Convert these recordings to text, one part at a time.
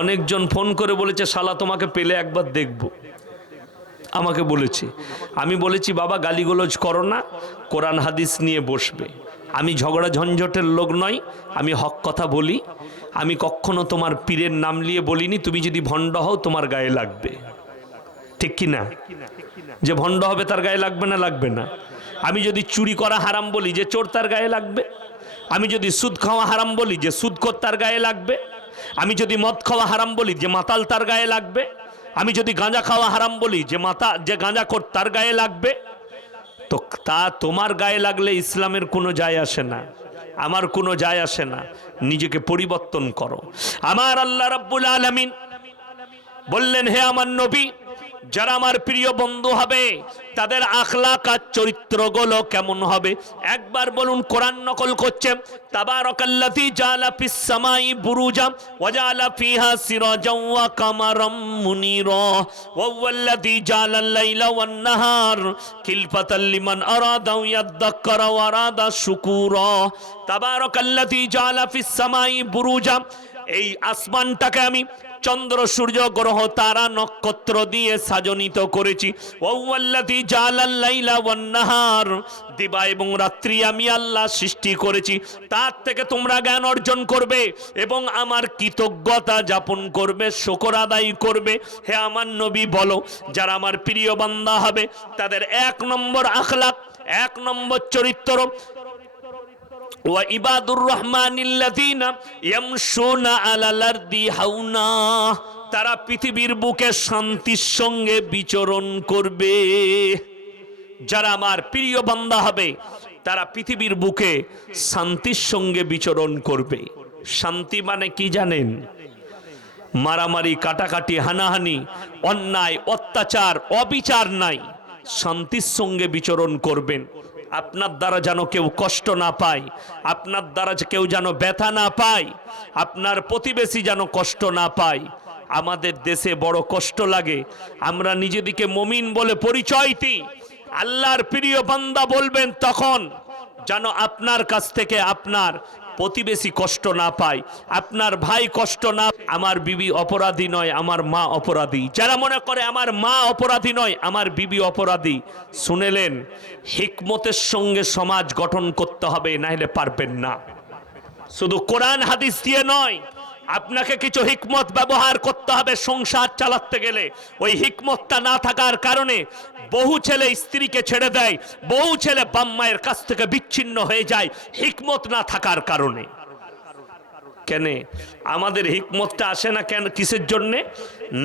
অনেকজন ফোন করে বলেছে শালা তোমাকে পেলে একবার দেখব, আমাকে বলেছে। আমি বলেছি বাবা গালিগোলজ করো না, কোরআন হাদিস নিয়ে বসবে। আমি ঝগড়া ঝঞ্ঝটের লোক নই, আমি হক কথা বলি। আমি কখনো তোমার পীরের নাম নিয়ে বলিনি তুমি যদি ভণ্ড হও তোমার গায়ে লাগবে, ঠিক কি না? যে ভণ্ড হবে তার গায়ে লাগবে না? লাগবে না। আমি যদি চুরি করা হারাম বলি যে চোর তার গায়ে লাগবে। আমি যদি সুদ খাওয়া হারাম বলি যে সুদখোর তার গায়ে লাগবে। আমি যদি মদ খাওয়া হারাম বলি যে মাতাল তার গায়ে লাগবে। আমি যদি গাঁজা খাওয়া হারাম বলি যে গাঁজাখোর তার গায়ে লাগবে। তো তা তোমার গায়ে লাগলে ইসলামের কোনো যায় আসে না, আমার কোনো যায় আসে না। নিজেকে পরিবর্তন করো। আমার আল্লাহ রাব্বুল আলামিন বললেন, হে আমার নবী, যারা আমার প্রিয় বন্ধু হবে তাদের আখলাক আর চরিত্রগুলো কেমন হবে? একবার বলুন। কোরআন নকল করছে, তাবারাকাল্লাযী জাআলা ফিস সামাই বুরুজা ওয়া জাআলা ফিহা সিরাজাও ওয়া কামারাম মুনীরা ওয়া হুয়াল্লাযী জাআলাল লাইলা ওয়ান নাহার খিলফাতাল লিমান আরাদা ইয়াযাক্কারা ওয়া আরাদা শুকুরা। তাবারাকাল্লাযী জাআলা ফিস সামাই বুরুজা, এই আসমানটাকে আমি চন্দ্র সূর্য গ্রহ তারা নক্ষত্র দিয়ে সাজনিত করেছি। ওয়াল্লাযী জাআলাল লাইলা ওয়ান নাহার, দিবা এবং রাত্রি আমি আল্লাহ সৃষ্টি করেছি। তার থেকে তোমরা জ্ঞান অর্জন করবে এবং আমার কৃতজ্ঞতা যাপন করবে, শুকর আদায় করবে। হে আমার নবী বলো, যারা আমার প্রিয় বান্দা হবে তাদের এক নম্বর আখলাক, এক নম্বর চরিত্র, ওয়া ইবাদুর রহমানিল্লাযীনা ইয়ামশুনা আলাল আরদি হাওনা, তারা পৃথিবীর বুকে শান্তির সঙ্গে বিচরণ করবে। যারা আমার প্রিয় বান্দা হবে তারা পৃথিবীর বুকে শান্তির সঙ্গে বিচরণ করবে। শান্তি মানে কি জানেন? মারামারি, কাটাকাটি, হানাহানি, অন্যায়, অত্যাচার, অবিচার নাই। শান্তির সঙ্গে বিচরণ করবেন। আপনার দ্বারা যেন কেউ কষ্ট না পায়, আপনার দ্বারা কেউ যেন ব্যথা না পায়, আপনার প্রতিবেশী যেন কষ্ট না পায়। আমাদের দেশে বড় কষ্ট লাগে, আমরা নিজেদিকে মুমিন বলে পরিচয় দিই, আল্লাহর প্রিয় বান্দা বলবেন তখন যেন আপনার কাছ থেকে আপনার প্রতিবেশী কষ্ট না পায়, আপনার ভাই কষ্ট না। আমার বিবি অপরাধী নয়, আমার মা অপরাধী। যারা মনে করে আমার মা অপরাধী নয়, আমার বিবি অপরাধী, শুনেলেন হিকমতের সঙ্গে সমাজ গঠন করতে হবে, নাহলে পারবেন না। শুধু কোরআন হাদিস দিয়ে নয়, আপনাকে কিছু হিকমত ব্যবহার করতে হবে সংসার চালাতে গেলে। ওই হিকমতটা না থাকার কারণে বহু ছেলে স্ত্রীকে ছেড়ে দেয়, বহু ছেলে বাপ মায়ের কাছ থেকে বিচ্ছিন্ন হয়ে যায়, হিকমত না থাকার কারণে। কেন আমাদের হিকমতটা আসে না? কেন, কিসের জন্যে?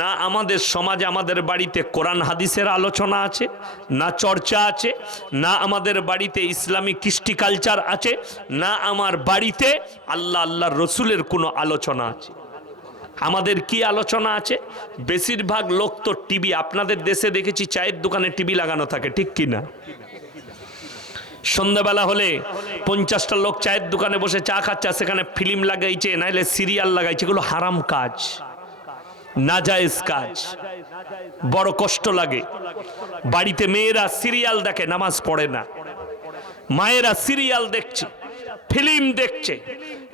না আমাদের সমাজে, আমাদের বাড়িতে কোরআন হাদিসের আলোচনা আছে, না চর্চা আছে, না আমাদের বাড়িতে ইসলামী কৃষ্টি কালচার আছে, না আমার বাড়িতে আল্লাহ আল্লাহর রসুলের কোনো আলোচনা আছে। আমাদের কি আলোচনা আছে? বেশিরভাগ লোক তো টিভি, আপনাদের দেশে দেখেছি চায়ের দোকানে টিভি লাগানো থাকে, ঠিক কি না? সন্ধ্যাবেলা হলে 50টা লোক চায়ের দোকানে বসে চা খাচ্ছে, সেখানে ফিল্ম লাগাইছে, নাইলে সিরিয়াল লাগাইছে। এগুলো হারাম কাজ, নাজায়েজ কাজ, বড় কষ্ট লাগে। বাড়িতে মেয়েরা সিরিয়াল দেখে, নামাজ পড়ে না, মায়েরা সিরিয়াল দেখছে, ফিল্ম দেখছে,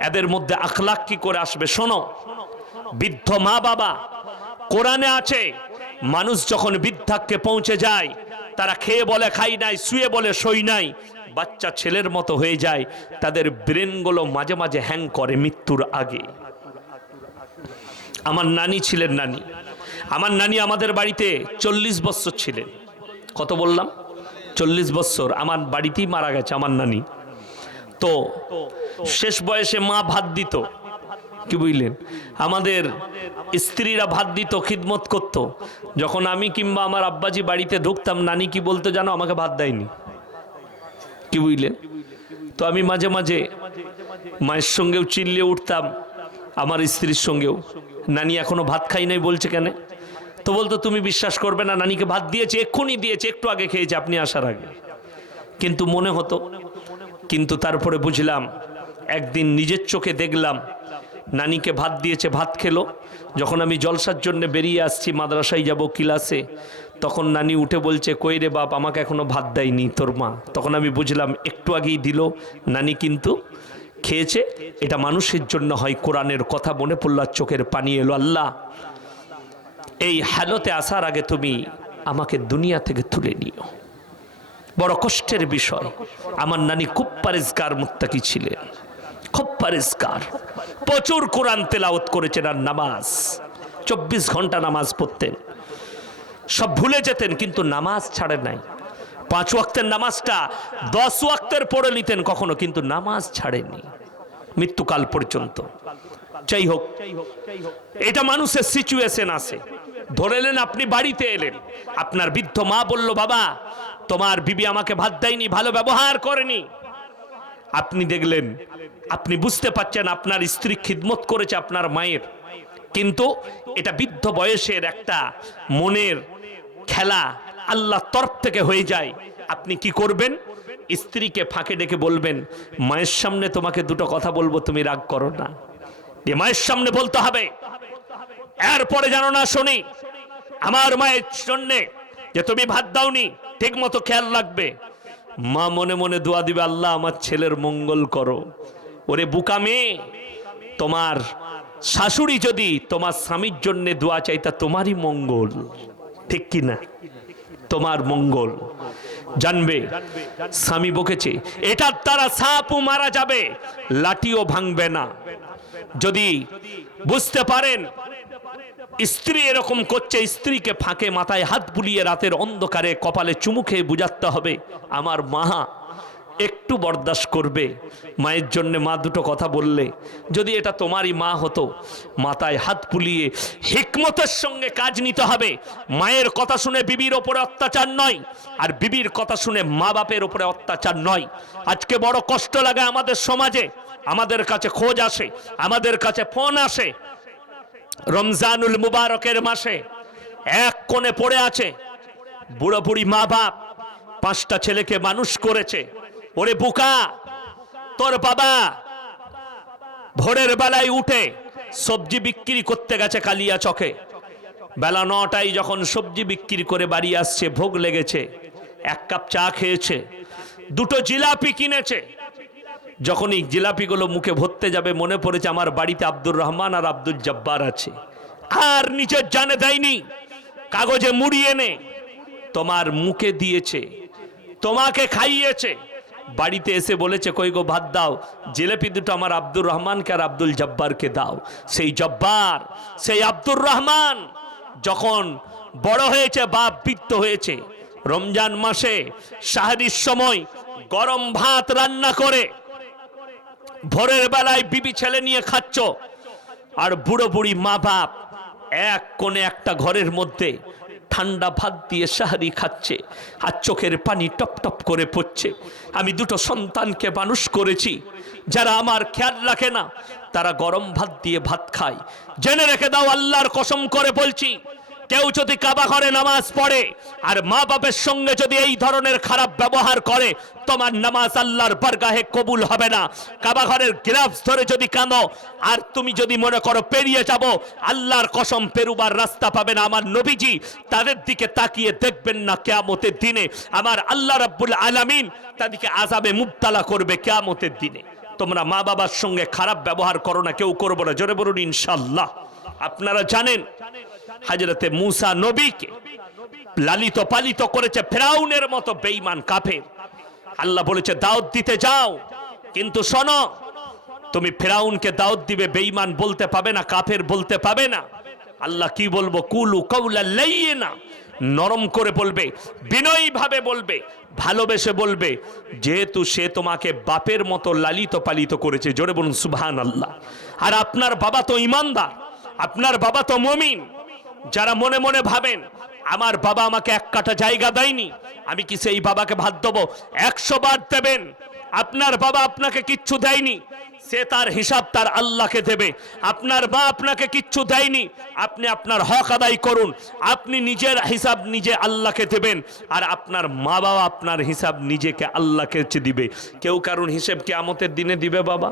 এদের মধ্যে আখলাক কি করে আসবে? শোনো, বৃদ্ধ মা বাবা, কোরআনে আছে মানুষ যখন বৃদ্ধাক্যে পৌঁছে যায়, তারা খেয়ে বলে খাই নাই, শুয়ে বলে সই নাই, বাচ্চা ছেলের মতো হয়ে যায়, তাদের ব্রেনগুলো মাঝে মাঝে হ্যাং করে মৃত্যুর আগে। আমার নানি ছিলেন, আমার নানি আমাদের বাড়িতে 40 বছর ছিলেন। কত বললাম? 40 বছর আমার বাড়িতেই মারা গেছে আমার নানি। তো শেষ বয়সে মা ভাত দিত, কি বুঝলেন, আমাদের স্ত্রীরা ভাত দিত, খিদমত করত। যখন আমি কিংবা আমার আব্বাজি বাড়িতে ঢুকতাম, নানি কি বলতো জানো? আমাকে ভাত দেয়নি, কি বুঝলেন। তো আমি মাঝে মাঝে মায়ের সঙ্গেও চিল্লিয়ে উঠতাম, আমার স্ত্রীর সঙ্গেও, নানি এখনো ভাত খাই নাই বলছে কেন? তো বলতো তুমি বিশ্বাস করবে না, নানিকে ভাত দিয়েছে, এক্ষুনি দিয়েছে, একটু আগে খেয়েছে আপনি আসার আগে। কিন্তু মনে হতো, কিন্তু তারপরে বুঝলাম, একদিন নিজের চোখে দেখলাম নানিকে ভাত দিয়েছে, ভাত খেলো। যখন আমি জলসার জন্য বেরিয়ে আসছি, মাদ্রাসায় যাব ক্লাসে, তখন নানি উঠে বলছে, কই রে বাপ, আমাকে এখনো ভাত দেয়নি তোর মা। তখন আমি বুঝলাম একটু আগেই দিল, নানি কিন্তু খেয়েছে, এটা মানুষের জন্য হয়। কোরআনের কথা মনে পড়ল, চোখের পানি এলো। আল্লাহ, এই হালতে আসার আগে তুমি আমাকে দুনিয়া থেকে তুলে নিও। বড় কষ্টের বিষয়। আমার নানি খুব পরেজগার মুত্তাকি ছিলেন, খুব পরেজগার, প্রচুর কোরআন তেলাওয়াত করেছেন। আর নামাজ 24 ঘন্টা নামাজ পড়তেন। সব ভুলে যেতেন কিন্তু নামাজ ছাড়ে নাই। 5 ওয়াক্তের নামাজটা 10 ওয়াক্তের পড়ে নিতেন কখনো, কিন্তু নামাজ ছাড়েনি মৃত্যুকাল পর্যন্ত। যাই হোক, এটা মানুষের সিচুয়েশন আছে। ধরে নেন আপনি বাড়িতে এলেন, আপনার বৃদ্ধ মা বলল, বাবা তোমার বিবি আমাকে ভাত দেয়নি, ভালো ব্যবহার করেনি। আপনি দেখলেন, আপনি বুঝতে পারছেন আপনার স্ত্রী খিদমত করেছে আপনার মায়ের, কিন্তু এটা বৃদ্ধ বয়সের একটা মনের খেলা, আল্লাহর তরফ থেকে হয়ে যায়। আপনি কি করবেন? স্ত্রীকে ফাঁকে ডেকে বলবেন, মায়ের সামনে তোমাকে দুটো কথা বলবো, তুমি রাগ করো না। মায়ের সামনে বলতে হবে, এরপরে জানো না শুনি আমার মায়ের জন্যে যে তুমি ভাত দাওনি, ঠিক মতো খেয়াল রাখবে। মা মনে মনে দোয়া দিবে, আল্লাহ আমার ছেলের মঙ্গল করো। ওরে বুকা মেয়ে, তোমার শাশুড়ি যদি তোমার স্বামীর জন্য দোয়া চাই, তা তোমারই মঙ্গল, ঠিক কি না? তোমার মঙ্গল জানবে। স্বামী বকেছে, এটার দ্বারা সাপও মারা যাবে, লাঠিও ভাঙবে না। যদি বুঝতে পারেন স্ত্রী এরকম করছে, স্ত্রীকে ফাঁকে মাথায় হাত বুলিয়ে রাতের অন্ধকারে কপালে চুমু খেয়ে বুঝাতে হবে, আমার মা একটু বরদাস্ত করবে। মায়ের জন্য মা দুটো কথা বললে, যদি এটা তোমারই মা হতো, মাথায় হাত বুলিয়ে হিকমতের সঙ্গে কাজ নিতে হবে। মায়ের কথা শুনে বিবির ওপরে অত্যাচার নয়, আর বিবির কথা শুনে মা বাপের ওপরে অত্যাচার নয়। আজকে বড় কষ্ট লাগে আমাদের সমাজে, আমাদের কাছে খোঁজ আসে, আমাদের কাছে ফোন আসে। রমজানুল মুবারকের মাসে এক কোণে পড়ে আছে বুড়ো বুড়ি মা বাপ, 5টা ছেলেকে মানুষ করেছে। ওরে বুকা, তোর বাবা ভোরের বেলায় উঠে সবজি বিক্রি করতে গেছে কালিয়া চকে। বেলা 9টায় যখন সবজি বিক্রি করে বাড়ি আসছে, ভোগ লেগেছে, 1 কাপ চা খেয়েছে, 2টো জিলাপি কিনেছে। যখনই জিলাপিগুলো মুখে ভরতে যাবে, মনে পড়েছে আমার বাড়িতে আব্দুর রহমান আর আব্দুল জব্বার আছে। আর নিজের জানে দেয়নি, কাগজে মুড়ি এনে তোমার মুখে দিয়েছে, তোমাকে খাইয়েছে। বাড়িতে এসে বলেছে, কই গো ভাত দাও, জিলাপি দুটো আমার আব্দুর রহমানকে আর আব্দুল জব্বারকে দাও। সেই জব্বার, সেই আব্দুর রহমান যখন বড় হয়েছে, বাপ বৃদ্ধ হয়েছে, রমজান মাসে সাহরির সময় গরম ভাত রান্না করে ভোরের বেলায় বিবি ছেলে নিয়ে খাচ্ছ, আর বুড়ো বুড়ি মা বাপ এক কোণে একটা ঘরের মধ্যে ঠান্ডা ভাত দিয়ে সাহারি খাচ্ছে, আর চোখের পানি টপ টপ করে পড়ছে। আমি 2টো সন্তানকে মানুষ করেছি, যারা আমার খেয়াল রাখে না, তারা গরম ভাত দিয়ে ভাত খায়। জেনে রেখে দাও, আল্লাহর কসম করে বলছি, কেউ যদি কাবা ঘরে নামাজ পড়ে আর মা বাপের সঙ্গে যদি এই ধরনের খারাপ ব্যবহার করে, তোমার নামাজ আল্লাহর বারগাহে কবুল হবে না। কাবা ঘরের গ্লাভস ধরে যদি কাঁদো আর তুমি যদি মনে করো পেরিয়ে যাব, আল্লাহর কসম পেরুবার রাস্তা পাবে না। আমার নবীজি তাদের দিকে তাকিয়ে দেখবেন না কিয়ামতের দিনে। আমার আল্লাহ রাব্বুল আলামিন তাদেরকে আযাবে মুবতালা করবে কিয়ামতের দিনে। তোমরা মা বাবার সঙ্গে খারাপ ব্যবহার করো না, কেউ করবো না। জোরে বলুন ইনশাআল্লাহ। আপনারা জানেন হযরতে মূসা নবীকে লালিত পালিত করেছে ফেরাউনের মতো বেঈমান কাফের। আল্লাহ বলেছে দাওয়াত দিতে যাও, কিন্তু শোনো, তুমি ফেরাউনকে দাওয়াত দিবে, বেঈমান বলতে পাবে না, কাফের বলতে পাবে না। আল্লাহ কি বলবো, কুলু কাউলা লাইয়িনা, নরম করে বলবে, বিনয়ী ভাবে বলবে, ভালোবেসে বলবে, যেহেতু সে তোমাকে বাপের মতো লালিত পালিত করেছে। জোরে বলুন সুবহানাল্লাহ। আর আপনার বাবা তো ঈমানদার, আপনার বাবা তো মুমিন। যারা মনে মনে ভাবেন আমার বাবা আমাকে 1 কাঠা জায়গা দেয়নি, আমি কি সেই বাবাকে ভাত দেবো? 100 বার দেবেন। আপনার বাবা আপনাকে কিচ্ছু দেয়নি, সে তার হিসাব তার আল্লাহকে দেবে। আপনার মা আপনাকে কিচ্ছু দেয়নি, আপনি আপনার হক আদায় করুন। আপনি নিজের হিসাব নিজে আল্লাহকে দেবেন, আর আপনার মা বাবা আপনার হিসাব নিজেকে আল্লাহকে দিবে। কেউ কারণ হিসেব কিয়ামতের দিনে দিবে বাবা?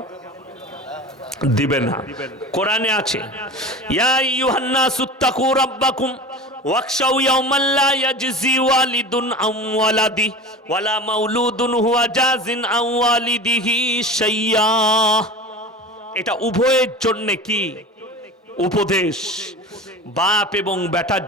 দিবে না। কোরআনে আছে, ইয়া আইয়ুহান নাসু তাকু রাব্বাকুম ওয়াকশাউ ইয়াওমান লা ইয়াজজি ওয়ালিদুন আন ওয়ালাদি ওয়ালা মাউলুদুন হুয়া জাজিন আন ওয়ালিদিহি শাইয়্যা। এটা উভয়ের জন্য কি উপদেশ, বাপ এবং বেটার